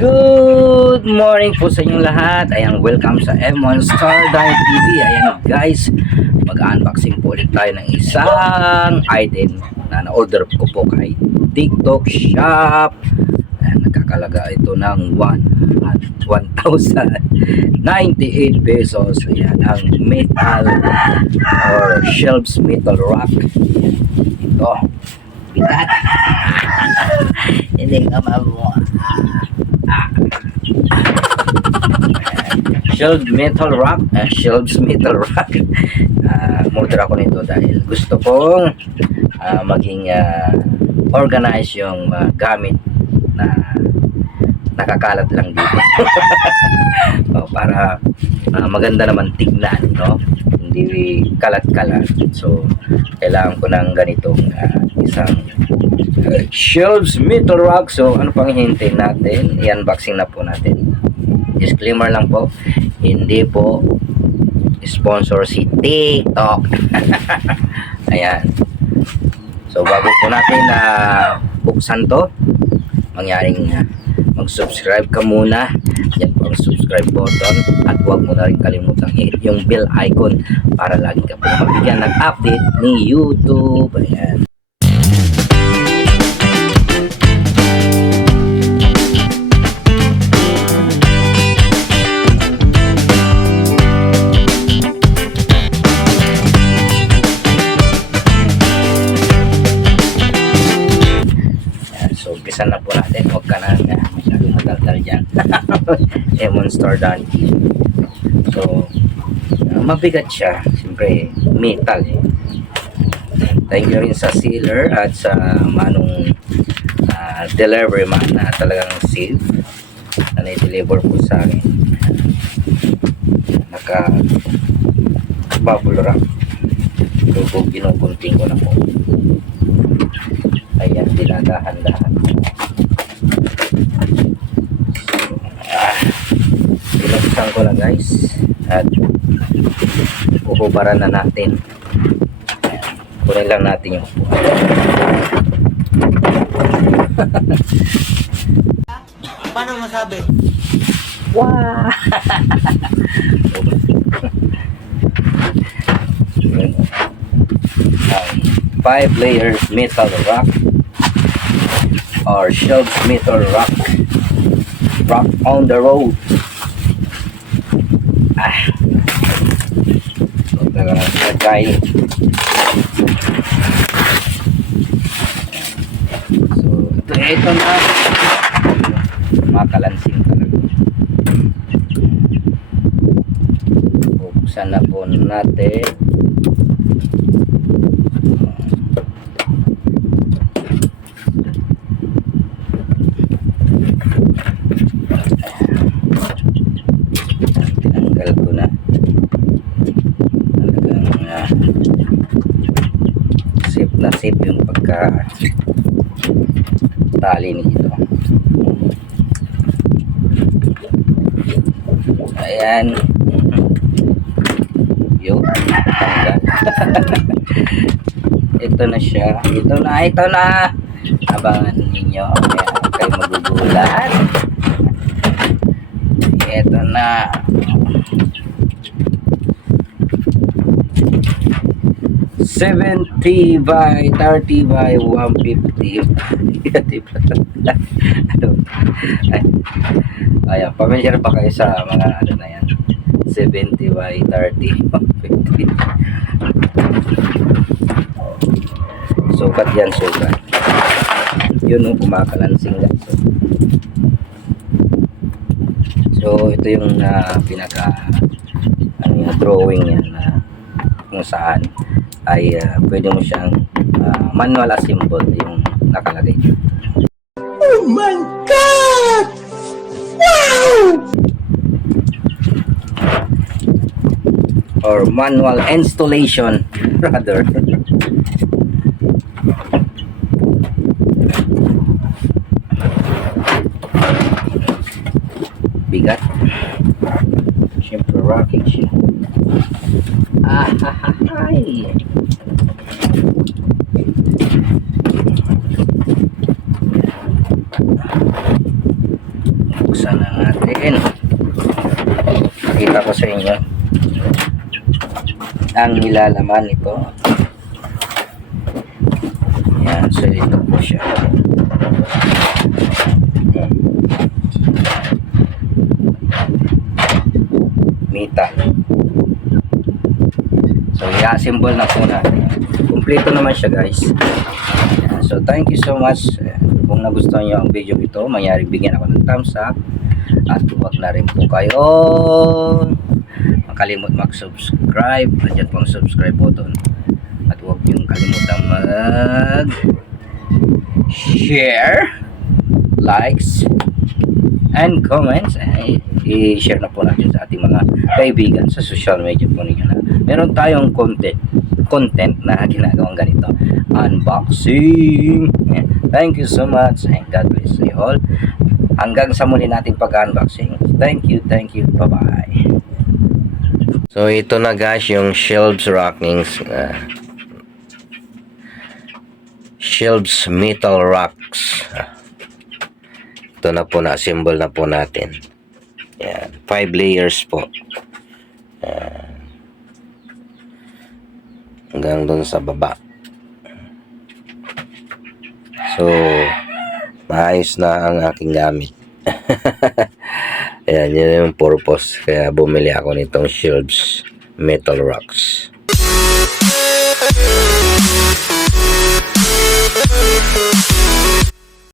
Good morning po sa inyong lahat. Ayan, welcome sa M1 Star Dine TV. Ayan guys, mag-unboxing po ulit tayo ng isang item na na-order ko po kay TikTok Shop. Ayan, nagkakalaga ito ng 1,098 pesos. Ayan, ang metal or shelves metal rack. Ito, bigat. Hindi ka mabuha. Shelves metal rack, murder ako nito dahil gusto kong maging organize yung gamit na nakakalat lang dito. Para maganda naman tignan, no? Hindi kalat-kalat. So kailangan ko ng ganitong isang shelves metal rack. So ano pang hihintay natin? I-unboxing na po natin. Disclaimer lang po, hindi po sponsor si TikTok. Ayan. So bago po natin buksan to, mangyaring mag-subscribe ka muna. Yan po ang subscribe button, at huwag mo na rin kalimutang hit yung bell icon para lagi ka po mabigyan ng update ni YouTube. Ayan. So, umpisa na po natin. Huwag ka na masyadong madaldal dyan. M1 Star Dine. So, mabigat siya. Siyempre, metal eh. Thank you rin sa sealer at sa manong delivery man na talagang safe na na-deliver po sa akin. Naka bubble wrap. So, kinukunting ko na po. Ayan, dinadahan-dahan. Binuksan ko na guys, at uhubaran na natin. Ayan, kunin lang natin yung Paano masabi? wow. 5 layers metal rack or shelves metal rack on the road. So talagang nagay. So ito na, makalansing talaga. Buksan na po natin. Tinanggal ko na. Talagang safe na safe yung pagka tali nito. Ayan. Yun, tanggal. Ito na siya. Ito na. Abangan ninyo. Ayan, kayo magugulat. Ito na. $70 by $30 by $150. Ayan, pamilyar pa kayo sa mga ano na yan. 70 by 30 150. Sukat yan, sukat. Yun, kumakalansing lang. So ito yung pinaka yung drawing yan na kung saan ay pwede mo siyang manual assemble yung nakalagay dito. Oh my God! Wow! Or manual installation rather. Bigat. Siyempre rocking siya. Ay. buksan na natin. Pakita ko sa inyo ang nilalaman nito. Yan, so ito po siya. Mita. So i-assemble na po natin. Kompleto naman siya, guys. Yan, so thank you so much. Kung nagustuhan nyo ang video ito, mayari bigyan ako ng thumbs up. At huwag na rin po kayo makalimut mag-subscribe. Nandiyan po ang subscribe button. At huwag nyo kalimutan mag-share, likes, and comments. I-share na po natin sa ating mga kaibigan sa social media po ninyo na meron tayong content na ginagawang ganito. Unboxing. Thank you so much and God bless you all. Hanggang sa muli nating pag-unboxing. Thank you. Bye-bye. So ito na guys yung shelves rockings. Shelves metal rocks. Ito na po, na-assemble na po natin. Yan, 5 layers po. Hanggang doon sa baba. So, maayos na ang aking gamit. Ayan, yun yung purpose. Kaya bumili ako nitong shelves metal rocks.